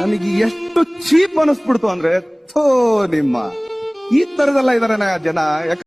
ನನಗೆ ಎಷ್ಟು ಚೀಪ್ ಅನಿಸ್ಬಿಡ್ತು ಅಂದ್ರೆ ನಿಮ್ಮ ಈ ತರದೆಲ್ಲ ಇದಾರೆ ಜನ ಯಾಕಂದ್ರೆ